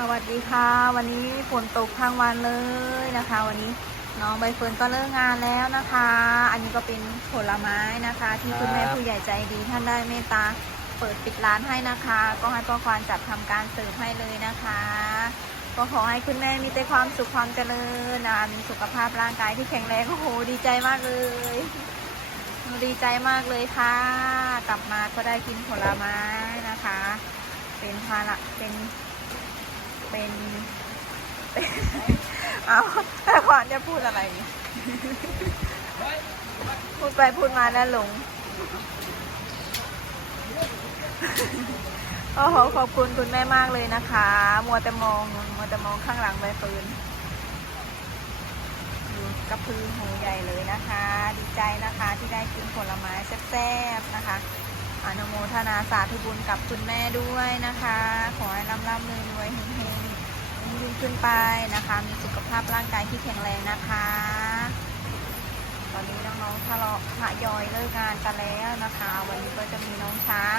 สวัสดีค่ะ วันนี้ฝนตกทั้งวันเลยนะคะ วันนี้น้องใบเฟิร์นก็เลิกงานแล้วนะคะ อันนี้ก็เป็นผลไม้นะคะ ที่คุณแม่ผู้ใหญ่ใจดีท่านได้เมตตาเปิดปิดร้านให้นะคะ ก็ให้พ่อควานจัดทำการเสิร์ฟให้เลยนะคะ ก็ขอให้คุณแม่มีแต่ความสุขความเจริญนะมีสุขภาพร่างกายที่แข็งแรงโอ้โหดีใจมากเลยดีใจมากเลยค่ะ กลับมาก็ได้กินผลไม้นะคะ เป็นภาระเป็น เป็นเอาแต่ก่อนจะพูดอะไร พูดไปพูดมาแล้วหลงโอ้โหขอบคุณคุณแม่มากเลยนะคะ มัวแต่มองมัวแต่มองข้างหลังใบฟืนกระพือหูใหญ่เลยนะคะ ดีใจนะคะที่ได้กินผลไม้แซ่บๆนะคะอนุโมทนาสาธุบุญกับคุณแม่ด้วยนะคะ ขอให้ร่ำร่ำรวยรวยเฮง ยิ่งขึ้นไปนะคะ มีสุขภาพร่างกายที่แข็งแรงนะคะ ตอนนี้น้องๆทะเลาะทยอยเลิกงานกันแล้วนะคะ วันนี้ก็จะมีน้องช้าง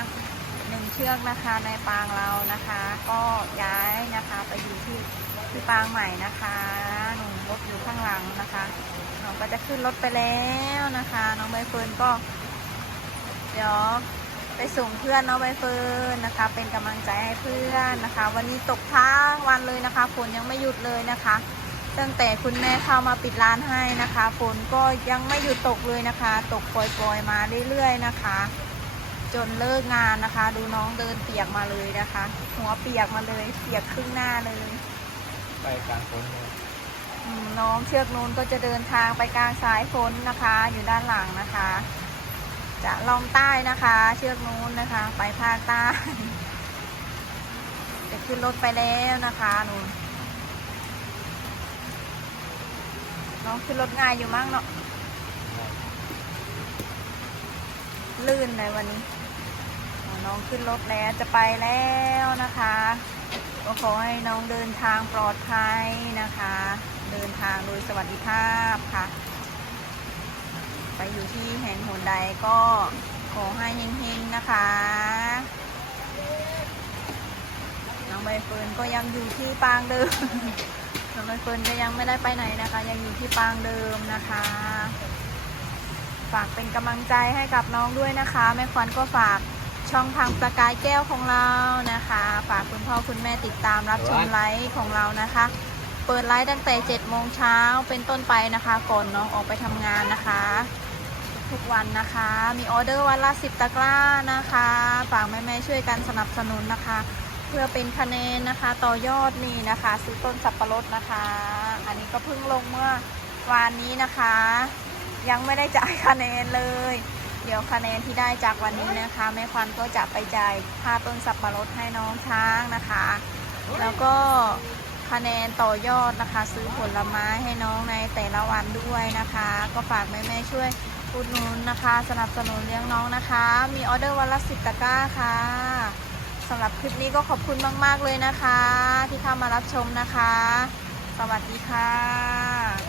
หนึ่งเชือกนะคะในปางเรานะคะ ก็ย้ายนะคะไปอยู่ที่ที่ปางใหม่นะคะหนุ่มรถอยู่ข้างหลังนะคะน้องก็จะขึ้นรถไปแล้วนะคะ น้องใบเฟิร์นก็เดี๋ยว ไปส่งเพื่อนเนาะใบเฟิร์นนะคะ เป็นกำลังใจให้เพื่อนนะคะ วันนี้ตกทั้งวันเลยนะคะฝนยังไม่หยุดเลยนะคะ ตั้งแต่คุณแม่เข้ามาปิดร้านให้นะคะฝนก็ยังไม่หยุดตกเลยนะคะ ตกปล่อยๆมาเรื่อยๆนะคะ จนเลิกงานนะคะ ดูน้องเดินเปียกมาเลยนะคะ หัวเปียกมาเลยเปียกครึ่งหน้าเลย ไปกลางฝนเลยอืมน้องเชือกนู้นก็จะเดินทางไปกลางสายฝนนะคะ อยู่ด้านหลังนะคะ จะลองใต้นะคะ เชือกนู้นนะคะ ไปภาคใต้ จะขึ้นรถไปแล้วนะคะนูนน้องขึ้นรถง่ายอยู่มั้งเนาะลื่นเลยวันนี้ น้องขึ้นรถแล้วจะไปแล้วนะคะก็ขอให้น้องเดินทางปลอดภัยนะคะ เดินทางโดยสวัสดิภาพค่ะ อยู่ที่แห่งหนใดก็ขอให้เฮงๆนะคะ น้องใบเฟิร์นก็ยังอยู่ที่ปางเดิม น้องใบเฟิร์นก็ยังไม่ได้ไปไหนนะคะ ยังอยู่ที่ปางเดิมนะคะ ฝากเป็นกำลังใจให้กับน้องด้วยนะคะแม่ควันก็ฝากช่องทางประกายแก้วของเรานะคะ ฝากคุณพ่อคุณแม่ติดตามรับชมไลฟ์ของเรานะคะ เปิดไลฟ์ตั้งแต่7โมงเช้าเป็นต้นไปนะคะ ก่อนน้องออกไปทำงานนะคะ ทุกวันนะคะ มีออเดอร์วันละ10ตะกร้านะคะฝากแม่ๆช่วยกันสนับสนุนนะคะ เพื่อเป็นคะแนนนะคะ ต่อยอดนี่นะคะ ซื้อต้นสับปะรดนะคะ อันนี้ก็เพิ่งลงเมื่อวานนี้นะคะ ยังไม่ได้จ่ายคะแนนเลย เดี๋ยวคะแนนที่ได้จากวันนี้นะคะแม่ควันก็จะไปจ่ายค่าต้นสับปะรดให้น้องช้างนะคะ แล้วก็ คะแนนต่อยอดนะคะ ซื้อผลไม้ให้น้องในแต่ละวันด้วยนะคะ ก็ฝากแม่ๆช่วยอุดหนุนนะคะ สนับสนุนเลี้ยงน้องนะคะ มีออเดอร์วันละสิบตะกร้าค่ะสำหรับคลิปนี้ก็ขอบคุณมาก ๆ เลยนะคะ ที่เข้ามารับชมนะคะ สวัสดีค่ะ